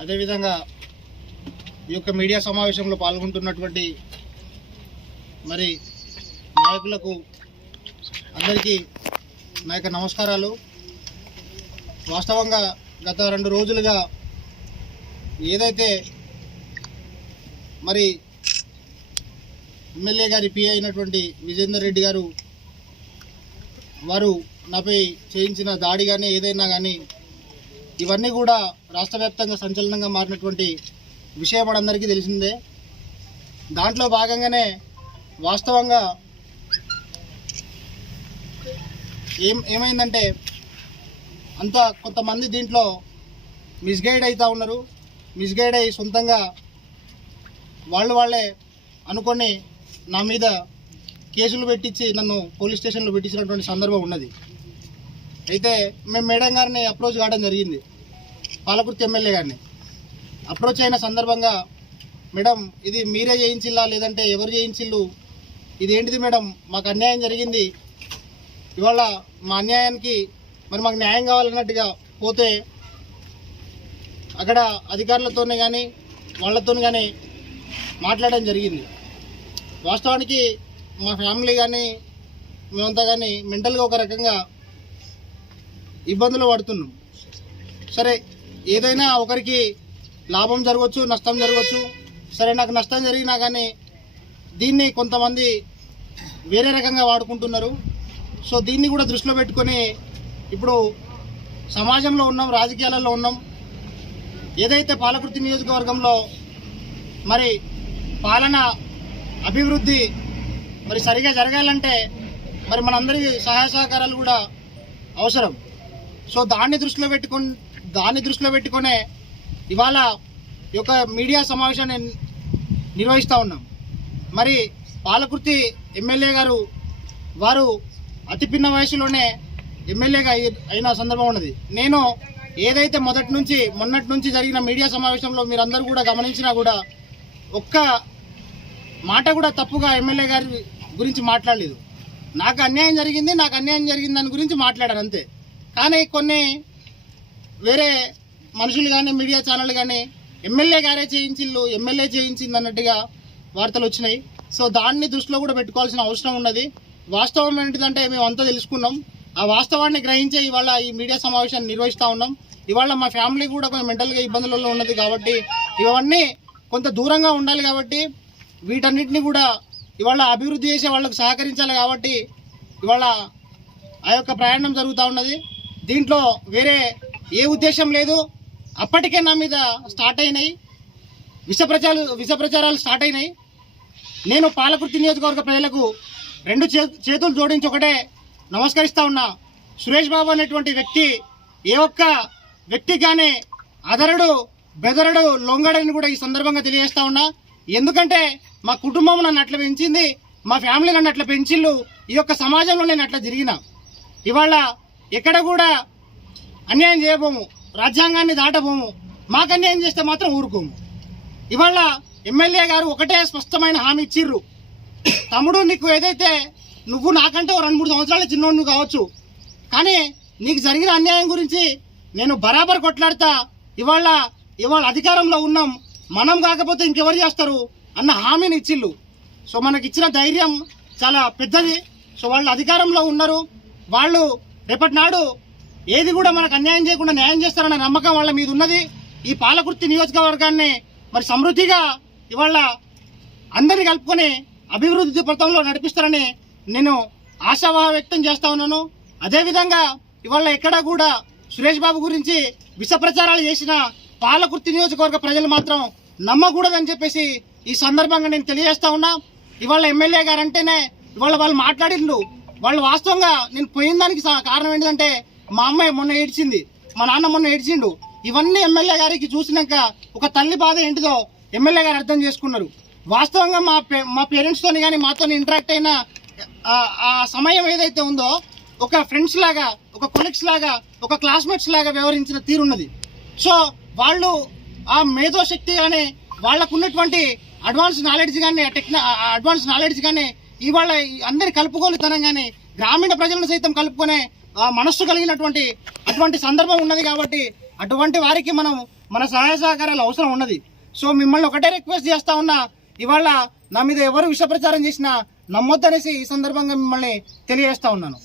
అదేవిధంగా ఈ యొక్క మీడియా సమావేశంలో పాల్గొంటున్నటువంటి మరి నాయకులకు అందరికీ నా యొక్క నమస్కారాలు. వాస్తవంగా గత 2 రోజులుగా ఏదైతే మరి ఎమ్మెల్యే గారి పిఏ అయినటువంటి విజేందర్ రెడ్డి గారు వారు నాపై చేయించిన దాడి కానీ ఏదైనా కానీ ఇవన్నీ కూడా రాష్ట్ర వ్యాప్తంగా సంచలనంగా మారినటువంటి విషయం మనందరికీ తెలిసిందే. దాంట్లో భాగంగానే వాస్తవంగా ఏమైందంటే అంతా కొంతమంది దీంట్లో మిస్గైడ్ అవుతూ ఉన్నారు. మిస్గైడ్ అయ్యి సొంతంగా వాళ్ళే అనుకొని నా మీద కేసులు పెట్టించి నన్ను పోలీస్ స్టేషన్లో పెట్టించినటువంటి సందర్భం ఉన్నది. అయితే మేము మేడం గారిని అప్రోచ్ కావడం జరిగింది. పాలకుర్తి ఎమ్మెల్యే గారిని అప్రోచ్ అయిన సందర్భంగా, మేడం ఇది మీరే చేయించిల్లా లేదంటే ఎవరు చేయించిల్లు, ఇది ఏంటిది మేడం, మాకు అన్యాయం జరిగింది, ఇవాళ మా అన్యాయానికి మరి మాకు న్యాయం కావాలన్నట్టుగా పోతే అక్కడ అధికారులతోనే కానీ వాళ్ళతో కానీ మాట్లాడడం జరిగింది. వాస్తవానికి మా ఫ్యామిలీ కానీ మేమంతా కానీ మెంటల్గా ఒక రకంగా ఇబ్బందులు పడుతున్నాం. సరే, ఏదైనా ఒకరికి లాభం జరగవచ్చు, నష్టం జరగవచ్చు. సరే, నాకు నష్టం జరిగినా కానీ దీన్ని కొంతమంది వేరే రకంగా వాడుకుంటున్నారు. సో దీన్ని కూడా దృష్టిలో పెట్టుకొని ఇప్పుడు సమాజంలో ఉన్నాం, రాజకీయాలలో ఉన్నాం. ఏదైతే పాలకుర్తి నియోజకవర్గంలో మరి పాలన అభివృద్ధి మరి సరిగా జరగాలంటే మరి మనందరి సహాయ సహకారాలు కూడా అవసరం. సో దాన్ని దృష్టిలో పెట్టుకునే ఇవాళ ఈ యొక్క మీడియా సమావేశాన్ని నిర్వహిస్తూ ఉన్నాం. మరి పాలకుర్తి ఎమ్మెల్యే గారు వారు అతి పిన్న వయసులోనే ఎమ్మెల్యేగా అయిన సందర్భం ఉన్నది. నేను ఏదైతే మొన్నటి నుంచి జరిగిన మీడియా సమావేశంలో మీరందరూ కూడా గమనించినా కూడా ఒక్క మాట కూడా తప్పుగా ఎమ్మెల్యే గారి గురించి మాట్లాడలేదు. నాకు అన్యాయం జరిగింది దాని గురించి మాట్లాడారు అంతే. కానీ కొన్ని వేరే మనుషులు కానీ మీడియా ఛానళ్ళు కానీ ఎమ్మెల్యే గారే ఎమ్మెల్యే చేయించింది అన్నట్టుగా వార్తలు వచ్చినాయి. సో దాన్ని దృష్టిలో కూడా పెట్టుకోవాల్సిన అవసరం ఉన్నది. వాస్తవం ఏంటిదంటే మేము అంతా తెలుసుకున్నాం. ఆ వాస్తవాన్ని గ్రహించే ఇవాళ ఈ మీడియా సమావేశాన్ని నిర్వహిస్తూ ఉన్నాం. ఇవాళ మా ఫ్యామిలీ కూడా కొంచెం మెంటల్గా ఇబ్బందులలో ఉన్నది కాబట్టి ఇవన్నీ కొంత దూరంగా ఉండాలి. కాబట్టి వీటన్నిటిని కూడా ఇవాళ అభివృద్ధి చేసే వాళ్ళకు సహకరించాలి. కాబట్టి ఇవాళ ఆ యొక్క ప్రయాణం జరుగుతూ ఉన్నది. దీంట్లో వేరే ఏ ఉద్దేశం లేదు. అప్పటికే నా మీద స్టార్ట్ అయినాయి విష ప్రచారాలు స్టార్ట్ అయినాయి. నేను పాలకుర్తి నియోజకవర్గ ప్రజలకు 2 చేతులు జోడించి ఒకటే నమస్కరిస్తూ ఉన్నా. సురేష్ బాబు అనేటువంటి వ్యక్తి ఏ ఒక్క వ్యక్తి కానీ అదరడు బెదరడు లొంగడని కూడా ఈ సందర్భంగా తెలియజేస్తా ఉన్నా. ఎందుకంటే మా కుటుంబం నన్ను అట్లా పెంచింది, మా ఫ్యామిలీ నన్ను అట్లా పెంచిళ్ళు. ఈ యొక్క సమాజంలో నేను అట్లా జరిగిన ఇవాళ ఎక్కడ కూడా అన్యాయం చేయబోము, రాజ్యాంగాన్ని దాటబోము. మాకు అన్యాయం చేస్తే మాత్రం ఊరుకోము. ఇవాళ ఎమ్మెల్యే గారు ఒకటే స్పష్టమైన హామీ ఇచ్చిర్రు. తమ్ముడు, నీకు ఏదైతే నువ్వు నాకంటే 2-3 సంవత్సరాల చిన్నోడు కావచ్చు, కానీ నీకు జరిగిన అన్యాయం గురించి నేను బరాబర్ కొట్లాడతా. ఇవాళ అధికారంలో ఉన్నాం, మనం కాకపోతే ఇంకెవరు చేస్తారు అన్న హామీని ఇచ్చిళ్ళు. సో మనకి ఇచ్చిన ధైర్యం చాలా పెద్దది. సో వాళ్ళు అధికారంలో ఉన్నారు. వాళ్ళు రేపటి నాడు ఏది కూడా మనకు అన్యాయం చేయకుండా న్యాయం చేస్తారన్న నమ్మకం వాళ్ళ మీద ఉన్నది. ఈ పాలకుర్తి నియోజకవర్గాన్ని మరి సమృద్ధిగా ఇవాళ అందరినీ కలుపుకొని అభివృద్ధి పథంలో నడిపిస్తారని నేను ఆశావాహ వ్యక్తం చేస్తా ఉన్నాను. అదేవిధంగా ఇవాళ ఎక్కడా కూడా సురేష్ బాబు గురించి విష ప్రచారాలు చేసిన పాలకుర్తి నియోజకవర్గ ప్రజలు మాత్రం నమ్మకూడదని చెప్పేసి ఈ సందర్భంగా నేను తెలియజేస్తా ఉన్నా. ఇవాళ ఎమ్మెల్యే గారు అంటేనే ఇవాళ వాళ్ళు మాట్లాడిండ్రు. వాళ్ళు వాస్తవంగా నేను పోయిన దానికి కారణం ఏంటంటే మా అమ్మాయి మొన్న ఏడ్చింది, మా నాన్న మొన్న ఏడ్చిండు. ఇవన్నీ ఎమ్మెల్యే గారికి చూసినాక ఒక తల్లి బాధ ఏంటిదో ఎమ్మెల్యే గారు అర్థం చేసుకున్నారు. వాస్తవంగా మా పేరెంట్స్తోని కానీ మాతో ఇంటరాక్ట్ అయిన ఆ సమయం ఏదైతే ఉందో ఒక ఫ్రెండ్స్ లాగా, ఒక కొలీగ్స్ లాగా, ఒక క్లాస్మేట్స్ లాగా వ్యవహరించిన తీరున్నది. సో వాళ్ళు ఆ మేధోశక్తి కానీ వాళ్ళకు ఉన్నటువంటి అడ్వాన్స్ నాలెడ్జ్ కానీ ఇవాళ అందరి కలుపుకోలుతనం కానీ గ్రామీణ ప్రజలను సైతం కలుపుకునే మనస్సు కలిగినటువంటి అటువంటి సందర్భం ఉన్నది. కాబట్టి అటువంటి వారికి మనం మన సహాయ సహకారాలు అవసరం ఉన్నది. సో మిమ్మల్ని ఒకటే రిక్వెస్ట్ చేస్తా ఉన్నా, ఇవాళ నా మీద ఎవరు విష ప్రచారం చేసినా నమ్మొద్దనేసి ఈ సందర్భంగా మిమ్మల్ని తెలియజేస్తా ఉన్నాను.